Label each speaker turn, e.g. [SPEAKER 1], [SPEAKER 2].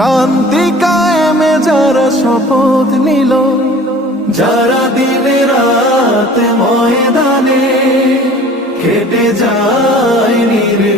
[SPEAKER 1] শান্তি কায়েমে যারা শপথ নিল
[SPEAKER 2] যারা দিনে রাত ময়দানে খেটে যায় নির